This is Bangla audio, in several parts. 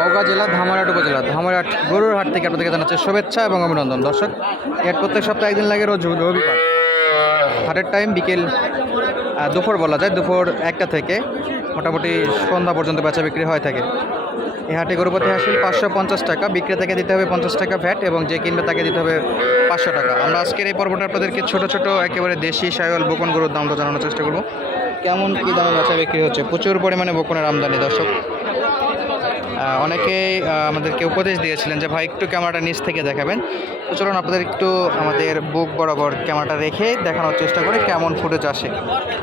নওগাঁ জেলা, ধামরাট উপজেলা। ধামারহাট গরুর হাট থেকে আপনাদেরকে জানাচ্ছে শুভেচ্ছা এবং অভিনন্দন। দর্শক, এর প্রত্যেক সপ্তাহে একদিন লাগে রোজ রবিবার। হাটের টাইম বিকেল দুপুর বলা যায়। দুপুর একটা থেকে মোটামুটি সন্ধ্যা পর্যন্ত বেচা বিক্রি হয়ে থাকে। এই হাটে গরুপতি হাসিল পাঁচশো পঞ্চাশ টাকা। বিক্রেতাকে দিতে হবে পঞ্চাশ টাকা ভ্যাট এবং যে কিনবে তাকে দিতে হবে পাঁচশো টাকা। আমরা আজকের এই পর্বটা আপনাদেরকে ছোট ছোট, একেবারে দেশি সায়ল বকন গরুর দামটা জানানোর চেষ্টা করব। কেমন কী দামে বেচা বিক্রি হচ্ছে? প্রচুর পরিমাণে বকনের আমদানি, দর্শক। অনেকেই আমাদেরকে উপদেশ দিয়েছিলেন যে, ভাই, একটু ক্যামেরাটা নিচ থেকে দেখাবেন। তো চলুন, আপনাদের একটু আমাদের বুক বরাবর ক্যামেরাটা রেখে দেখানোর চেষ্টা করে, কেমন ফুটেজ আসে।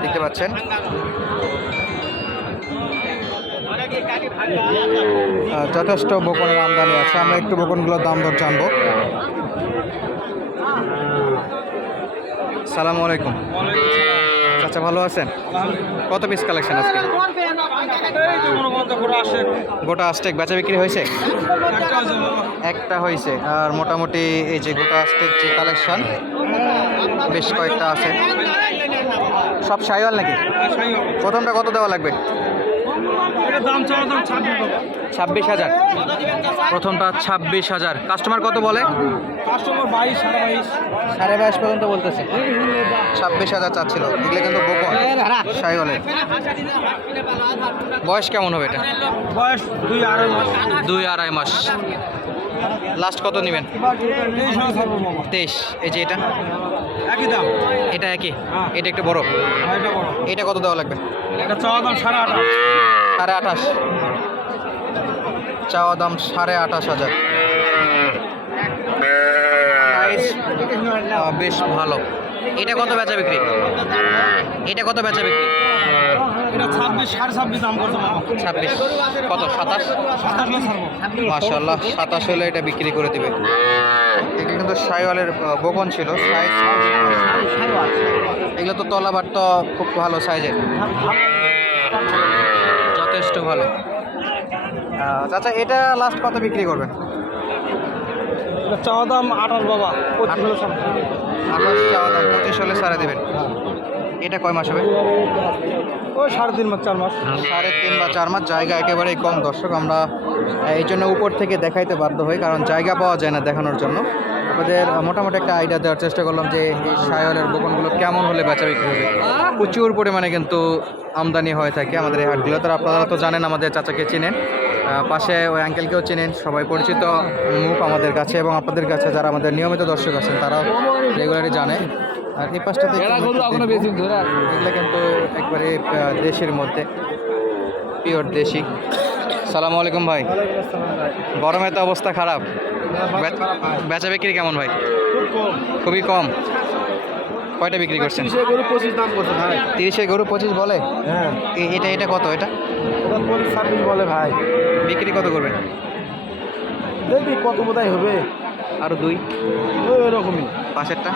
দেখতে পাচ্ছেন? যথেষ্ট বকনের আমদানি আছে। আমরা একটু বকনগুলোর দাম দর জানব। সালামু আলাইকুম। আচ্ছা ভালো আছেন? কত পিস কালেকশন আজকে? গোটা আস্টেক বেচা বিক্রি হয়েছে? একটা হয়েছে আর মোটামুটি এই যে গোটা আস্টেক যে কালেকশন বেশ কয়েকটা আছে। সব সাইওয়াল নাকি? প্রথমটা কত দেওয়া লাগবে? ছাব্বিশ হাজার। প্রথমটা ছাব্বিশ হাজার। কাস্টমার কত বলে? সাড়ে বাইশ। পর্যন্ত বলতেছে। ছাব্বিশ হাজার চাচ্ছিল। এগুলো কিন্তু বকন বয়স কেমন হবে এটা? বয়স দুই আড়াই মাস। দুই আড়াই মাস। লাস্ট কত নেবেন? তেইশ এই যে এটা? একই দাম। এটা একই? এটা একটু বড়? এটা কত দেওয়া লাগবে? এটা চাওয়া দাম সাড়ে আঠাশ সাড়ে আঠাশ। চাওয়া দাম সাড়ে আঠাশ হাজার। বেশ ভালো। এটা কত বেচা বিক্রি? এটা কত বেচা বিক্রি? ছাব্বিশ সাড়ে ছাব্বিশ দাম করছে ছাব্বিশ কত সাতাশ? সাতাশ হলে এটা বিক্রি করে দিবে। এগুলো কিন্তু সাইওয়ালের বকন ছিল সাইজ এগুলো তো তলাবার তো খুব ভালো সাইজের। যথেষ্ট ভালো। আচ্ছা চাচা এটা লাস্ট কত বিক্রি করবে? এটা চাওয়া দাম আঠাশ বাবা আঠাশ চাওয়া দাম পঁচিশ হলে সারা দেবেন। এটা কয় মাস হবে? ওই সাড়ে তিন মাস চার মাস। সাড়ে তিন বা চার মাস জায়গা একেবারেই কম। দর্শক আমরা এই জন্য উপর থেকে দেখাইতে বাধ্য হই কারণ জায়গা পাওয়া যায় না দেখানোর জন্য। আপনাদের মোটামুটি একটা আইডিয়া দেওয়ার চেষ্টা করলাম যে এই সায়লের বকনগুলো কেমন হলে বেচা বিক্রি হবে। প্রচুর পরিমাণে কিন্তু আমদানি হয়ে থাকে আমাদের এই হাটগুলো। তো আপনারা তো জানেন আমাদের চাচাকে চিনেন পাশে ওই অ্যাঙ্কেলকেও চিনেন সবাই পরিচিত মুখ আমাদের কাছে এবং আপনাদের কাছে। যারা আমাদের নিয়মিত দর্শক আছেন তারাও রেগুলারই জানে। আর এই পাশটাতে একটু এগুলো কিন্তু একবারে দেশের মধ্যে পিওর দেশি। সালাম আলাইকুম ভাই। গরমে তো অবস্থা খারাপ। বেচা বিক্রি কেমন ভাই? খুবই কম। কয়টা বিক্রি করছেন? তিরিশে গরু পঁচিশ বলে? হ্যাঁ। এটা এটা কত? এটা? বলে ভাই। বিক্রি কত করবেন? দেখবি কত বোধহয় হবে। আর দুই? ওই ওরকমই পাশেরটা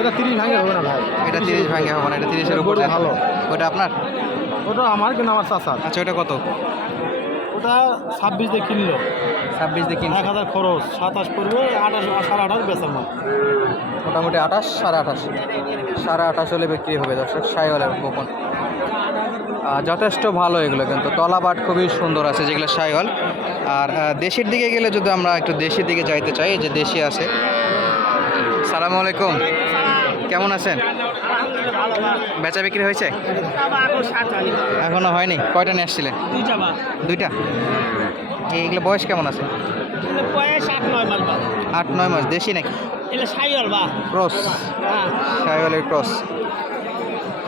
এটা তিরিশ ভাঙে হবে না ভাই। এটা তিরিশ ভাঙে হবে না। এটা তিরিশের উপর ভালো। ওটা আপনার? ওটা আমার কিন্তু আমার চাচার। আচ্ছা ওটা কত? ওটা ছাব্বিশ দিয়ে কিনলো। ছাব্বিশ দিয়ে কিনছে। এক হাজার খরচ সাতাশ পড়বে আঠাশ সাড়ে আঠাশ বেচার মাল। মোটামুটি আঠাশ সাড়ে আঠাশ। সাড়ে আঠাশ হলে বিক্রি হবে দর্শক সাইওয়ালের গোপন যথেষ্ট ভালো এগুলো কিন্তু। তলাবাট খুবই সুন্দর আছে যেগুলো সাইওয়াল। আর দেশের দিকে গেলে যদি আমরা একটু দেশের দিকে যাইতে চাই যে দেশি আছে। সালামু আলাইকুম। কেমন আছেন? বেচা বিক্রি হয়েছে? এখনও হয়নি? কয়টা নিয়ে আসছিলেন দুইটা? এইগুলো বয়স কেমন আছে? আট, নয় মাস। দেশি নাকি? ক্রস। সাইওয়ালের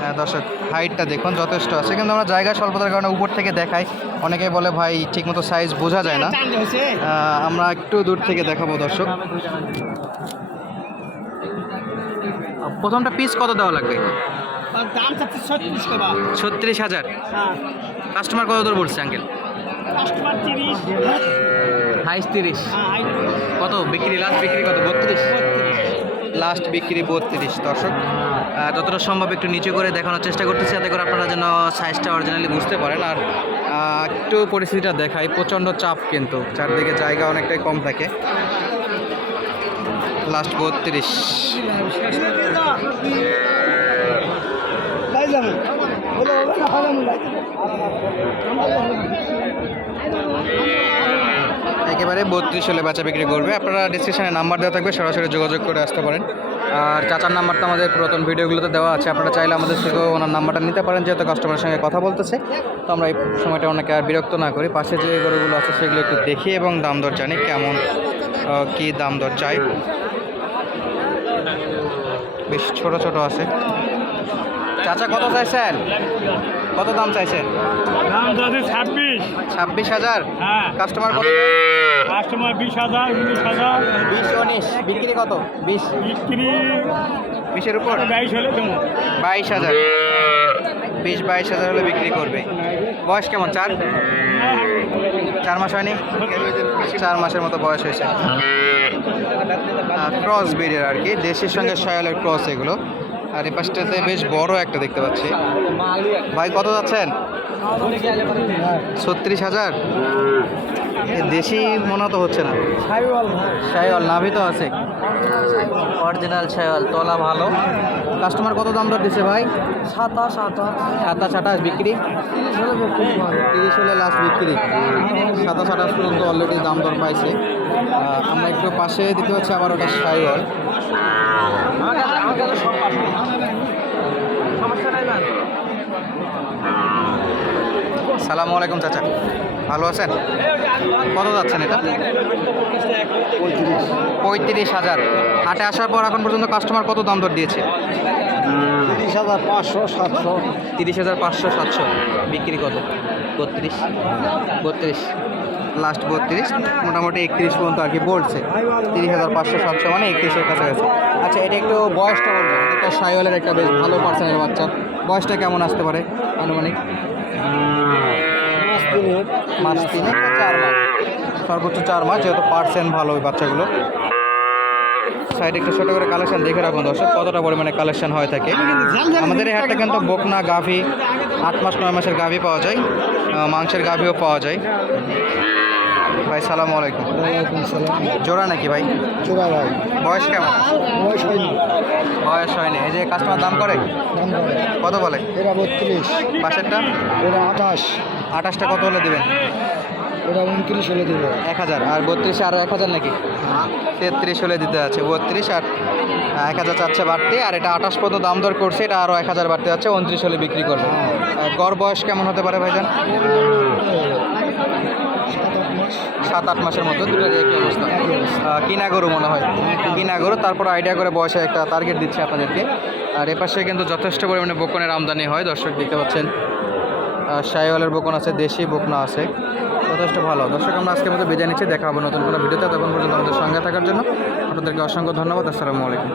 হ্যাঁ দর্শক, হাইটটা দেখুন, যথেষ্ট আছে। কিন্তু আমরা জায়গা স্বল্পতার কারণে উপর থেকে দেখাই। অনেকে বলে, ভাই, ঠিকমতো সাইজ বোঝা যায় না। আমরা একটু দূর থেকে দেখাবো, দর্শক। প্রথমটা পিস কত দেওয়া লাগবে? দাম ছত্রিশ টাকা। ছত্রিশ হাজার। হ্যাঁ। কাস্টমার কত দূর বলছে আঙ্কেল তিরিশ। হাইস তিরিশ। হ্যাঁ কত? বিক্রি লাস্ট বিক্রি কত? বত্রিশ? লাস্ট বিক্রি বত্রিশ দর্শক। যতটা সম্ভব একটু নিচু করে দেখানোর চেষ্টা করতেছি যাতে করে আপনারা যেন সাইজটা অরিজিনালি বুঝতে পারেন। আর একটু পরিস্থিতিটা দেখাই প্রচণ্ড চাপ কিন্তু। চারদিকে জায়গা অনেকটাই কম থাকে। লাস্ট বত্রিশ। একেবারে বত্রিশ হলে বেচা বিক্রি করবে। আপনারা ডিসক্রিপশনে নাম্বার দেওয়া থাকবে, সরাসরি যোগাযোগ করে আসতে পারেন। আর চাচার নাম্বারটা আমাদের পুরাতন ভিডিওগুলোতে দেওয়া আছে। আপনারা চাইলে আমাদের থেকেও ওনার নাম্বারটা নিতে পারেন, যেহেতু কাস্টমারের সঙ্গে কথা বলতেছে। তো আমরা এই সময়টা অনেকে আর বিরক্ত না করি। পাশে যে গরুগুলো আছে, সেগুলো একটু দেখি এবং দাম দর জানি কেমন কি দাম দর চাই? বেশ ছোট ছোট আছে। চাচা কত চাইছেন? কত দাম চাইছেন? ছাব্বিশ। ছাব্বিশ হাজার? হ্যাঁ। কাস্টমার কত? কাস্টমার বিশ হাজার উনিশ হাজার। বিশ উনিশ। বিক্রি কত? বিশ। বিক্রি বিশের উপর? বাইশ হলে দেবো। বাইশ হাজার। বিশ বাইশ হাজার হলে বিক্রি করবে। বয়স কেমন চার? চার মাস হয়নি চার মাসের মতো বয়স হয়েছে। ক্রস ব্রিডের আর কি দেশের সঙ্গে শয়ালের ক্রস এগুলো। আর এ পাশটাতে বেশ বড় একটা দেখতে পাচ্ছি। ভাই কত যাচ্ছেন? ছত্রিশ হাজার? দেশি মনে তো হচ্ছে না। শাহিওয়াল নাভি তো আছে। অরিজিনাল শাইওয়াল তলা ভালো। কাস্টমার কত দাম দর দিছে ভাই? সাতাশ আঠাশ সাতাশ আঠাশ বিক্রি? তিরিশ হলে লাস্ট বিক্রি। সাতাশ আঠাশ পর্যন্ত অলরেডি দাম দর পাইছে। আমরা একটু পাশে দিতে হচ্ছে আবার ওটা শাইওয়াল সালামু আলাইকুম চাচা। ভালো আছেন? কত যাচ্ছেন এটা? পঁয়ত্রিশ হাজার। হাটে আসার পর এখন পর্যন্ত কাস্টমার কত দাম দর দিয়েছে? তিরিশ হাজার পাঁচশো সাতশো। তিরিশ হাজার পাঁচশো সাতশো। বিক্রি কত? বত্রিশ। বত্রিশ। লাস্ট বত্রিশ। মোটামুটি একত্রিশ পর্যন্ত আর কি বলছে। তিরিশ হাজার পাঁচশো সাতশো মানে একত্রিশের কাছাকাছি। আচ্ছা এটা একটু বয়সটা বলবেন। এটা সাইওয়ালের একটা বেশ ভালো পার্সেন্টের বাচ্চা। বয়সটা কেমন আসতে পারে আনুমানিক? মাস তিনে চার মাস? সর্বোচ্চ চার মাস যেহেতু পার্সেন্ট ভালো ওই বাচ্চাগুলো। সাইডে একটু ছোটো করে কালেকশন দেখে রাখুন দর্শক কতটা পরিমাণে কালেকশন হয়ে থাকে। আমাদের এই হাটটা কিন্তু বকনা গাভি আট মাস নয় মাসের গাভি পাওয়া যায় মাংসের গাভিও পাওয়া যায়। ভাই সালাম আলাইকুম। জোড়া নাকি ভাই? জোড়া ভাই। বয়স কেমন? বয়স বয়স হয়নি। এই যে কাস্টমার দাম করে? কত বলে? এটা বত্রিশ। পাশেরটা এটা আঠাশ। আঠাশটা কত হলে দিবেন? এটা উনত্রিশ হলে দেবে। এক হাজার। আর বত্রিশে আরও এক হাজার নাকি? তেত্রিশ হলে দিতে আছে বত্রিশ আর এক হাজার চাচ্ছে বাড়তে। আর এটা আঠাশ পর্যন্ত দাম দর করছে। এটা আরও এক হাজার বাড়তে যাচ্ছে। উনত্রিশ হলে বিক্রি করবে। গড় বয়স কেমন হতে পারে ভাইজান? সাত, আট মাসের মতো দুটো একই অবস্থা। কিনা গরু মনে হয়। কিনা গরু, তারপর আইডিয়া করে বয়সে একটা টার্গেট দিচ্ছে আপনাদেরকে। আর এপাশে কিন্তু যথেষ্ট পরিমাণে বকনের আমদানি হয়, দর্শক দেখতে পাচ্ছেন। শাহিওয়ালের বকন আছে, দেশি বকনা আছে। যথেষ্ট ভালো। দর্শক, আমরা আজকের মতো বিদায় নিচ্ছি। দেখা হবে নতুন কোনো ভিডিওতে। তখন পর্যন্ত আমাদের সঙ্গে থাকার জন্য আপনাদেরকে অসংখ্য ধন্যবাদ। আসসালামু আলাইকুম।